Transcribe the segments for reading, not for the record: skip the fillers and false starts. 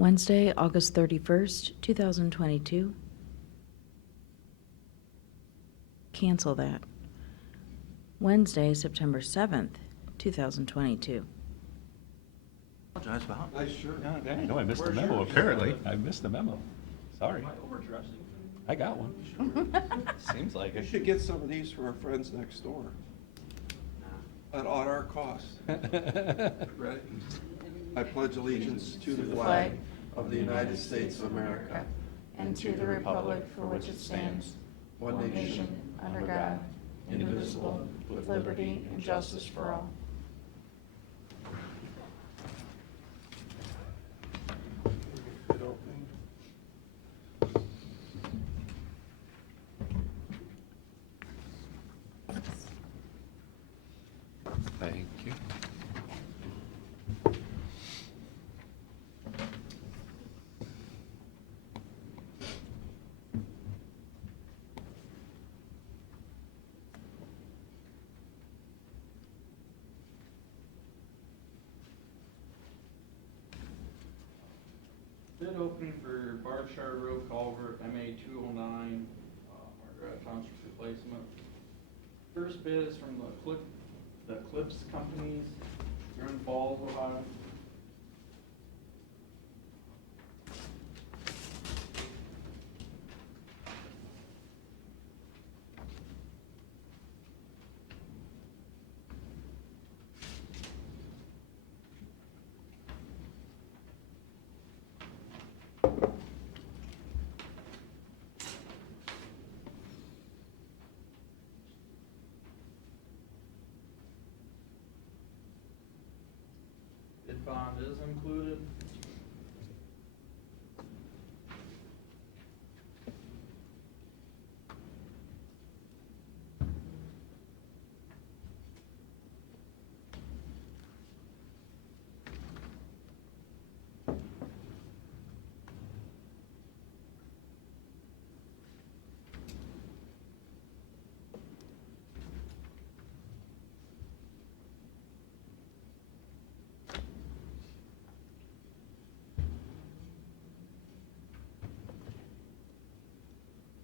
Wednesday, August 31st, 2022. Cancel that. Wednesday, September 7th, 2022. Apologize about. I sure. Yeah, I know I missed the Where's memo, yours? apparently. I missed the memo. Sorry. Am I overdressing? I got one. Seems like You it. should get some of these for our friends next door. At our cost. Ready? I pledge allegiance to the flag of the United States of America and to the republic for which it stands, one nation, under God, indivisible, with liberty and justice for all. Good opening. Thank you. Bid opening for Berkshire Road Culvert, MA 209, Margaret Township replacement. First bid is from the Clips Companies, Grand Falls, Ohio. Bid bond is included.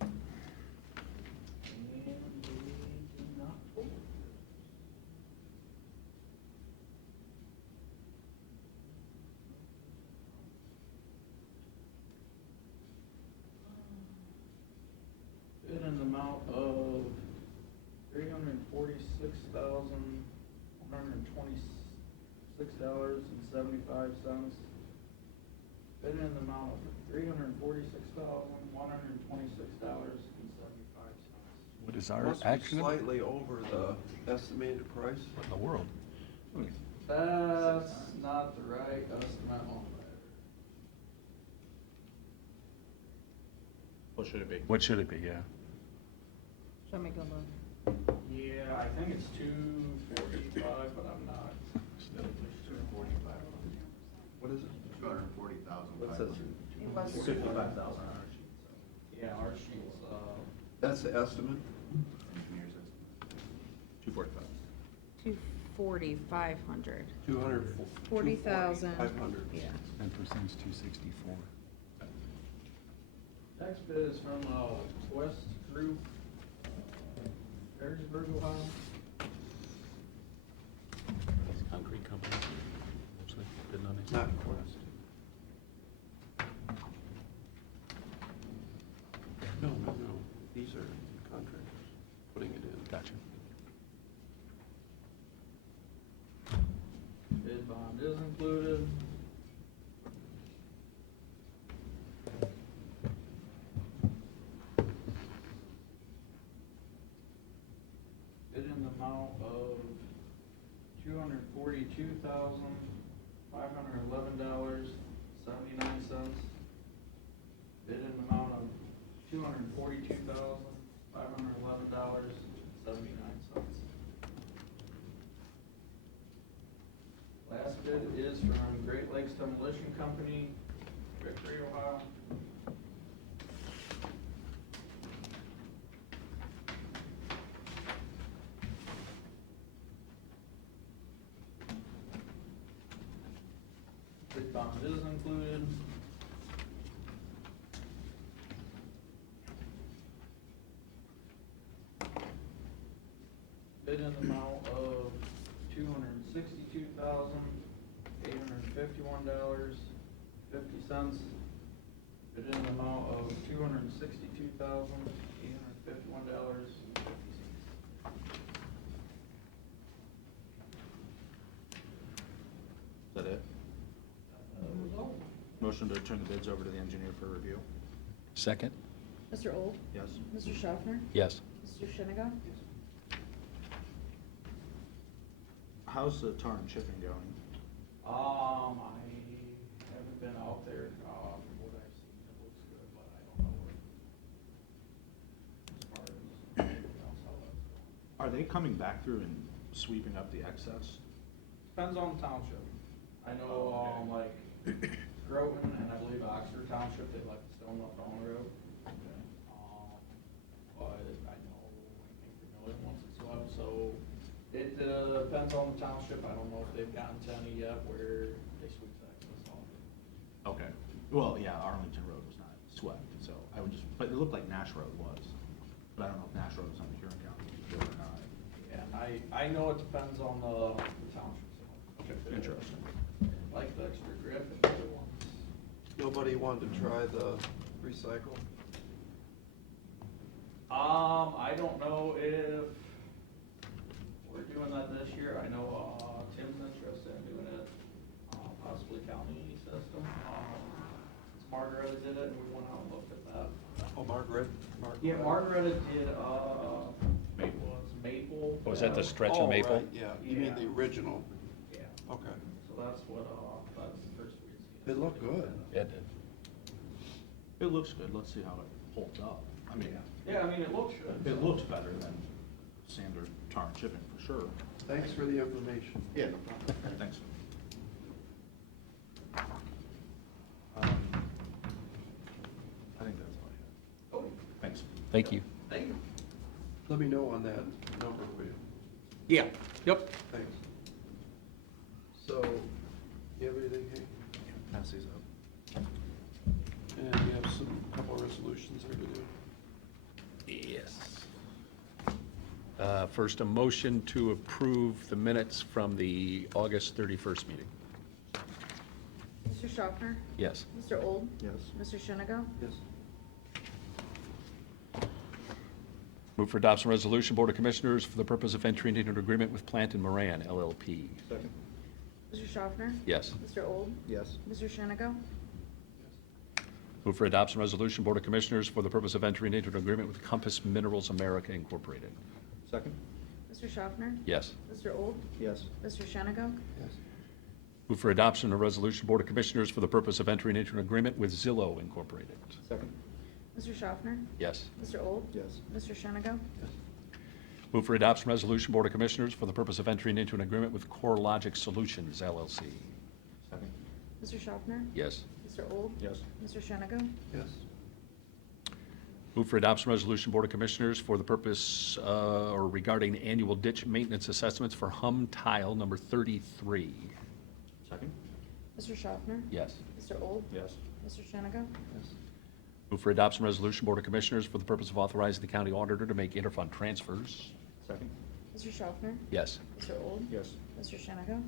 And we do not hold. Bid in the amount of $346,126.75. Bid in the amount of $346,126.75. What is our Must be action? What slightly over the estimated price. in the world? That's not the right estimate on that. What should it be? What should it be, yeah? Show me go look. Yeah, I think it's 245, but I'm not. Still. 245. What is it? 240,000. What says it? It was 55,000 on our sheet, so. Yeah, our sheet's, That's the estimate? Engineers, it's 245. 240,500. 40,000. 500. Yeah. 10% is 264. next bid is from, West Group, Perrysburg, Ohio. These concrete companies, mostly, bidding on these? Not Quest. No. These are contractors putting it in. Gotcha. Bid bond is included. Bid in the amount of $242,511.79. Bid in the amount of $242,511.79. Last bid is from Great Lakes Demolition Company, Victory, Ohio. Bid bond is included. in the amount of $262,851.50. Bid in the amount of $262,851.50. Is that it? Motion to turn the bids over to the engineer for review? Second? Mr. Old? Yes. Mr. Schaffner? Yes. Mr. Shinnick? How's the tar and chipping going? I haven't been out there, from what I've seen, it looks good, but I don't know as far as anything else how that's going. Are they coming back through and sweeping up the excess? Depends on the township. I know, like, Groton and I believe Oxford Township, they like the stone left on the road. But I know, I think Vermillion wants it swept, so it, depends on the township. I don't know if they've gotten to any yet where they sweep that excess off. Okay. Well, yeah, Arlington Road was not swept, so I would just, but it looked like Nash Road was. But I don't know if Nash Road was on the Huron County or not. Yeah, I know it depends on the township, so. Okay, interesting. Like the extra grip and the other ones. Nobody wanted to try the recycle? I don't know if we're doing that this year. I know, Tim's interested in doing it, possibly county system. Margaretta did it and we went out and looked at that. Oh, Margaret? Yeah, Margaretta did, Maple. was Maple. Was that the stretch Oh, of maple? right, yeah, you mean Yeah. the original, Yeah, okay. so that's what, that's the first we had seen. It looked good. It did. It looks good, let's see how it holds up. I mean, Yeah, I mean, it looks good. it looks better than standard tar and chipping, for sure. Thanks for the information. Yeah, no problem. Thanks. I think that's all I have. Oh, Thanks. Thank you. thank you. Let me know on that number, will you? Yeah, yep. Thanks. So, you have anything, Hank? Pass these up. And we have some, couple of resolutions there to do. Yes. First, a motion to approve the minutes from the August 31st meeting. Mr. Schaffner? Yes. Mr. Old? Yes. Mr. Shinnick? Yes. Move for adoption resolution, Board of Commissioners, for the purpose of entering into an agreement with Plant and Moran LLP. Second. Mr. Schaffner? Yes. Mr. Old? Yes. Mr. Shinnick? Move for adoption resolution, Board of Commissioners, for the purpose of entering into an agreement with Compass Minerals America Incorporated. Second. Mr. Schaffner? Yes. Mr. Old? Yes. Mr. Shinnick? Yes. Move for adoption of resolution, Board of Commissioners, for the purpose of entering into an agreement with Zillow Incorporated. Second. Mr. Schaffner? Yes. Mr. Old? Yes. Mr. Shinnick? Yes. Move for adoption resolution, Board of Commissioners, for the purpose of entering into an agreement with CoreLogic Solutions LLC. Second. Mr. Schaffner? Yes. Mr. Old? Yes. Mr. Shinnick? Yes. Move for adoption resolution, Board of Commissioners, for the purpose or regarding annual ditch maintenance assessments for Hum Tile number 33. Second. Mr. Schaffner? Yes. Mr. Old? Yes. Mr. Shinnick? Yes. Move for adoption resolution, Board of Commissioners, for the purpose of authorizing the county auditor to make interfund transfers. Second. Mr. Schaffner? Yes. Mr. Old? Yes. Mr. Shinnick?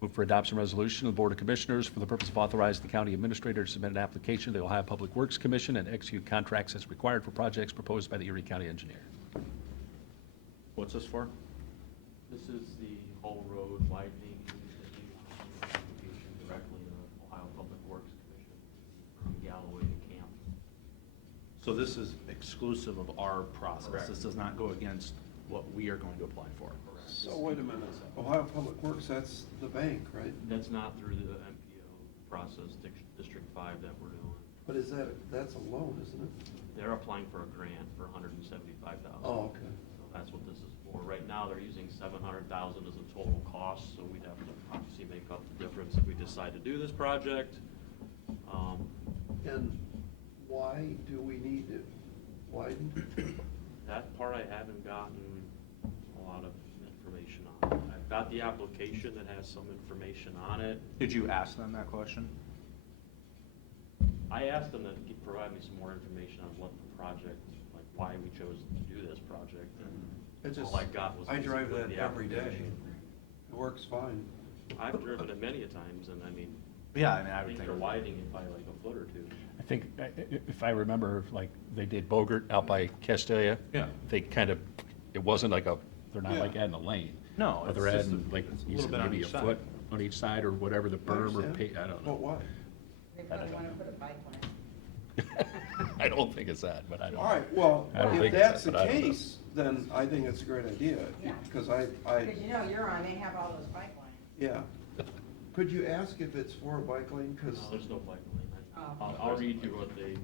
Move for adoption resolution of the Board of Commissioners for the purpose of authorizing the county administrator to submit an application to the Ohio Public Works Commission and execute contracts as required for projects proposed by the Erie County Engineer. What's this for? This is the whole road widening application directly to Ohio Public Works Commission from Galloway to Camp. So this is exclusive of our process? Correct. This does not go against what we are going to apply for? So wait a minute, Ohio Public Works, that's the bank, right? That's not through the MPO process, District 5 that we're doing. But is that, that's a loan, isn't it? They're applying for a grant for $175,000. Oh, okay. So that's what this is for. Right now, they're using $700,000 as a total cost, so we'd have to obviously make up the difference if we decide to do this project. And why do we need it widened? That part I haven't gotten a lot of information on. I've got the application that has some information on it. Did you ask them that question? I asked them to provide me some more information on what the project, like why we chose to do this project. And It just, All I got was I drive basically that the every day. application. It works fine. I've driven it many a times, and I mean, Yeah, I mean, I I would think think. they're widening it by like a foot or two. I think, if I remember, like, they did Bogart out by Castelia. Yeah. They kind of, it wasn't like a, they're not Yeah. like adding a lane. No, But they're it's just adding, like, it's a you little said, bit on maybe a each side. foot on each side or whatever, the I berm or understand. I don't But know. why? They I probably don't wanna know. put a bike lane. I don't think it's that, but I don't. All right, well, I don't if think it's that's that, the but I don't know. case, then I think it's a great idea. Yeah. Because Because you know, you're on, they have all those bike lanes. yeah. Could you ask if it's for a bike lane? Because No, there's no bike lane. Oh. I'll read you what they,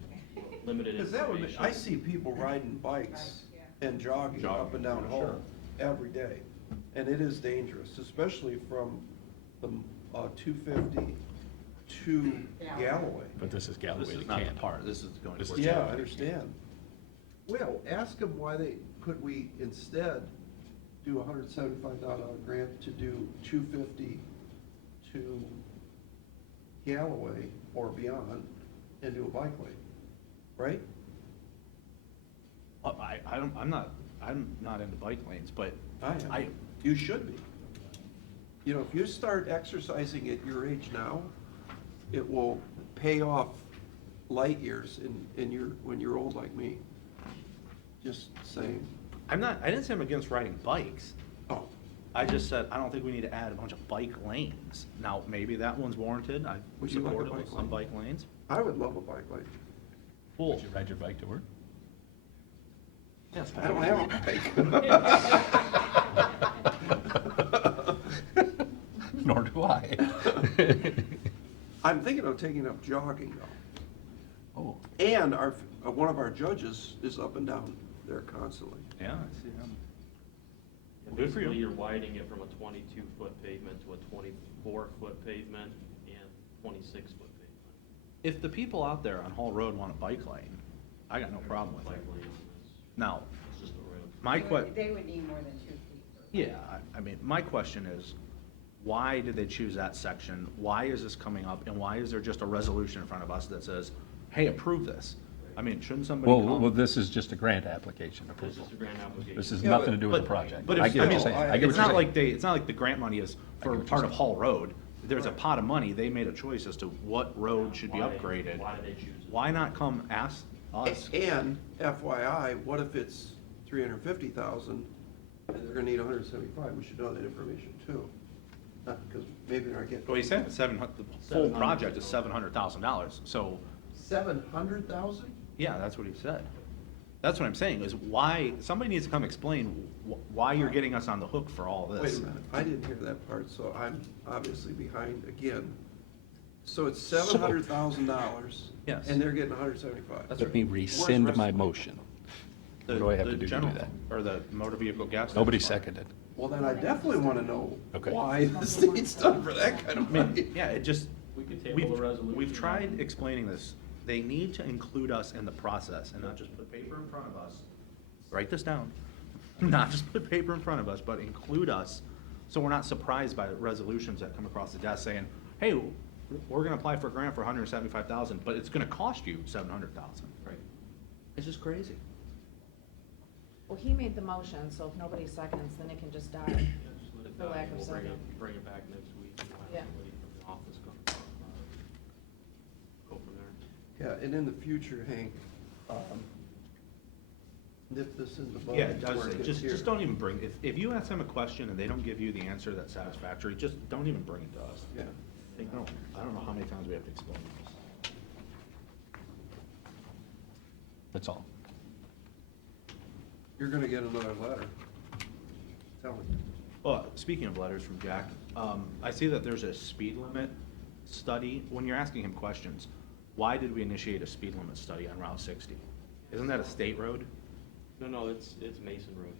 limited that would, information. I see people riding bikes and jogging up and down Hall every day. And it is dangerous, especially from the 250 to Galloway. But this is This Galloway to is not the Camp. part, this is going This towards. is Yeah, Galloway I to understand. Well, ask them why could we instead do a $175,000 grant to do 250 to Galloway or beyond and do a bike lane, right? I'm not into bike lanes, but I am. You should be. You know, if you start exercising at your age now, it will pay off light years when you're old like me. Just saying. I didn't say I'm against riding bikes. Oh, I just said, I don't think we need to add a bunch of bike lanes. Now, maybe that one's warranted, I Would you like a support bike some lane? bike lanes. I would love a bike lane. Well, Would you ride your bike to work? yes, I don't have a bike. Nor do I. I'm thinking of taking up jogging though. Oh, And one of our judges is up and down there constantly. yeah, I see them. Yeah, Good for you. Basically, you're widening it from a 22-foot pavement to a 24-foot pavement and 26-foot pavement. If the people out there on Hall Road want a bike lane, I got no problem with Bike it. lane, Now, it's just a road. my They would need more than 2 feet. for- yeah, I mean, my question is, why did they choose that section? Why is this coming up? And why is there just a resolution in front of us that says, hey, approve this? I mean, shouldn't somebody well, come? this is just a grant application This approval. is a grant application. This has Yeah, nothing but- to do with the project. But I if, get I what mean, you're saying. I get what it's you're not saying. like it's not like the grant money is for what you're part of saying. Hall Road. There's a pot of money, they made a choice as to what road should be Why- upgraded. Why did they choose it? Why not come ask us? And FYI, what if it's 350,000 and they're gonna need 175? We should know that information too. Not because maybe they're not getting. Well, he said the full project is $700,000, so, 700,000? yeah, that's what he said. That's what I'm saying, is why, somebody needs to come explain why you're getting us on the hook for all Wait this. a minute, I didn't hear that part, so I'm obviously behind again. So it's So- $700,000. Yes. And they're getting 175. That's Let me rescind my motion. What do I have to do to do general that? fund, or the motor vehicle gas? Nobody tax fund. seconded. Well, then I definitely wanna know Okay. why the state's done for that kind of I mean, money. yeah, it just, We could table we've, the resolution. we've tried explaining this. They need to include us in the process and not just put paper in front of us. Write this down. Not just put paper in front of us, but include us, so we're not surprised by resolutions that come across the desk saying, hey, we're gonna apply for a grant for $175,000, but it's gonna cost you $700,000. Right. It's just crazy. Well, he made the motion, so if nobody seconds, then it can just die. Yeah, just let it For die, lack and of we'll bring second. it, bring it back next week. And we'll have Yeah. somebody from the office come talk about it. Go from there. Yeah, and in the future, Hank, nip this in the bud. Yeah, it does, where it gets just here. don't even bring, if you ask them a question and they don't give you the answer that's satisfactory, just don't even bring it to us. Yeah. I don't know how many times we have to explain this. That's all. You're gonna get another letter. Telling you. Well, speaking of letters from Jack, I see that there's a speed limit study. When you're asking him questions, why did we initiate a speed limit study on Route 60? Isn't that a state road? No, it's Mason Road.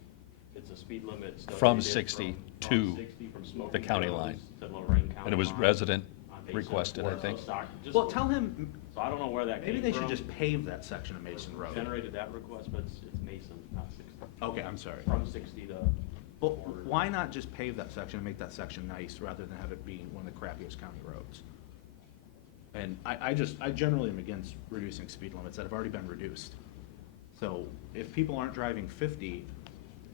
It's a speed limit study From they did 60 from to 60 from the Smoky county Meadows line. to Lorraine County And it was line resident on Mason requested, I Road. think. Just- Well, tell him, So I don't know where that came maybe from. they should just pave that section of Mason Road. Generated that request, but it's Mason, not 60. Okay, I'm sorry. From 60 to. Well, Border. why not just pave that section and make that section nice, rather than have it be one of the crappiest county roads? And I generally am against reducing speed limits that have already been reduced. So if people aren't driving 50,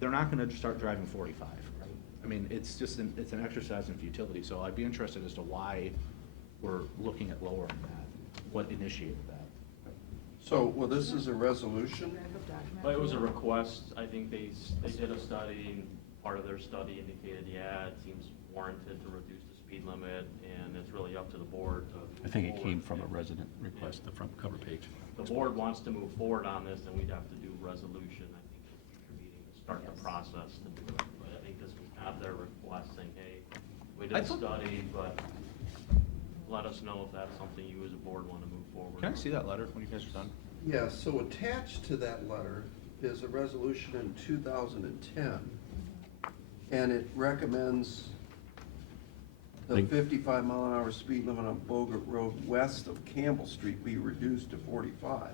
they're not gonna just start driving 45, right? I mean, it's just, it's an exercise in futility, so I'd be interested as to why we're looking at lowering that, what initiated that. So, well, this is a resolution? But it was a request, I think they did a study, and part of their study indicated, yeah, it seems warranted to reduce the speed limit, and it's really up to the board to move I think it came forward. from a resident request, the front cover page. The board wants to move forward on this, then we'd have to do resolution, I think, at a future meeting to start the process to do it. But I think this was kind of their request saying, hey, we did a study, but let us know if that's something you as a board want to move forward. Can I see that letter when you guys are done? Yeah, so attached to that letter is a resolution in 2010, and it recommends the Think- 55 mile an hour speed limit on Bogart Road west of Campbell Street be reduced to 45.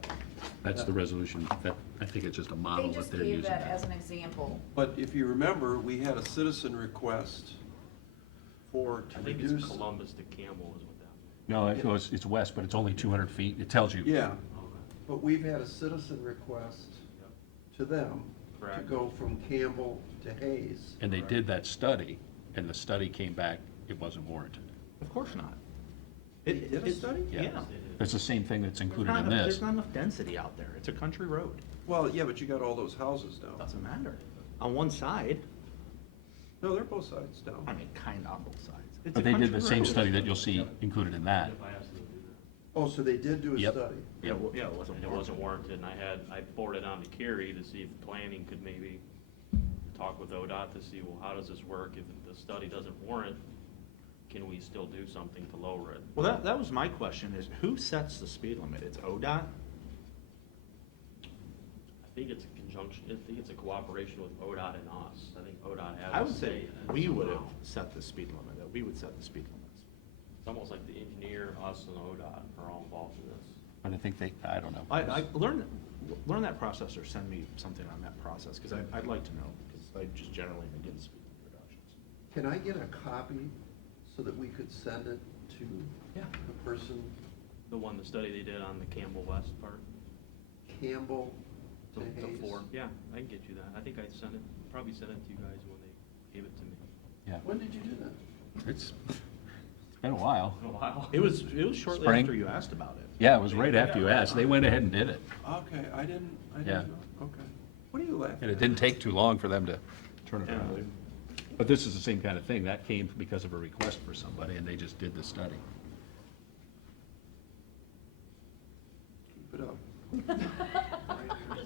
That's the resolution, that, I think it's just a model They that just they're gave using. that as an example. But if you remember, we had a citizen request to I think reduce. it's Columbus to Campbell is what that. No, it goes, it's west, but it's only 200 feet. It tells you. Yeah, but we've had a citizen request to them to Correct. go from Campbell to Hayes. And they did that study, and the study came back, it wasn't warranted. Of course not. They did a study? Yeah. It's the same thing that's There's included not in enough- this. There's not enough density out there. It's a country road. Well, yeah, but you got all those houses now. Doesn't matter. On one side, No, they're both sides down. I mean, kind of on both sides. It's But a they did country the same road. study that you'll see included in that. If I asked them to do that. Oh, so they did do a Yep. study? Yeah, well, yeah, it wasn't. And it wasn't warranted, and I forwarded on to Kerry to see if planning could maybe talk with ODOT to see, well, how does this work? If the study doesn't warrant, can we still do something to lower it? Well, that was my question, is who sets the speed limit? It's ODOT? I think it's a conjunction, I think it's a cooperation with ODOT and us. I think ODOT has. I a would say say in it we would have somehow. set the speed limit, that we would set the speed limits. It's almost like the engineer, us, and ODOT are all involved in this. But I think they, I don't know. I learn that process or send me something on that process, because I'd like to know, because I just generally am against speed limit reductions. Can I get a copy so that we could send it to Yeah. the person, The study they did on the Campbell West part, Campbell to the Hayes? four, yeah, I can get you that. I think I sent it, probably sent it to you guys when they gave it to me. Yeah. When did you do that? It's been a while. In a while. It was shortly Spring. after you asked about it. Yeah, it was right after you asked. They went ahead and did it. Okay, I didn't Yeah. know, okay. What are you laughing at? And it didn't take too long for them to turn it Yeah. around. But this is the same kind of thing. That came because of a request for somebody, and they just did the study. Keep it up.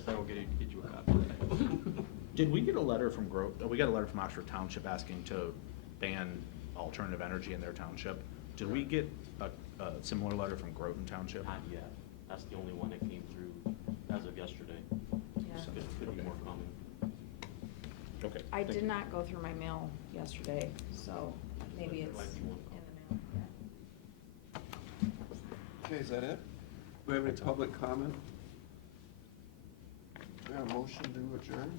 I will get you a copy. Did we get a letter from we got a letter from Oxford Township asking to ban alternative energy in their township. Did we get a similar letter from Groton Township? Not yet. That's the only one that came through as of yesterday. Yeah. Could be more coming. Okay. I did not go through my mail yesterday, so maybe There it's might be one in the mail. Okay, is that it? Do we have any public comment? Yeah, motion to adjourn?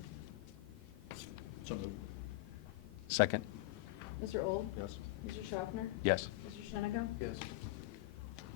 So moved. Second? Mr. Old? Yes. Mr. Schaffner? Yes. Mr. Shenigo? Yes.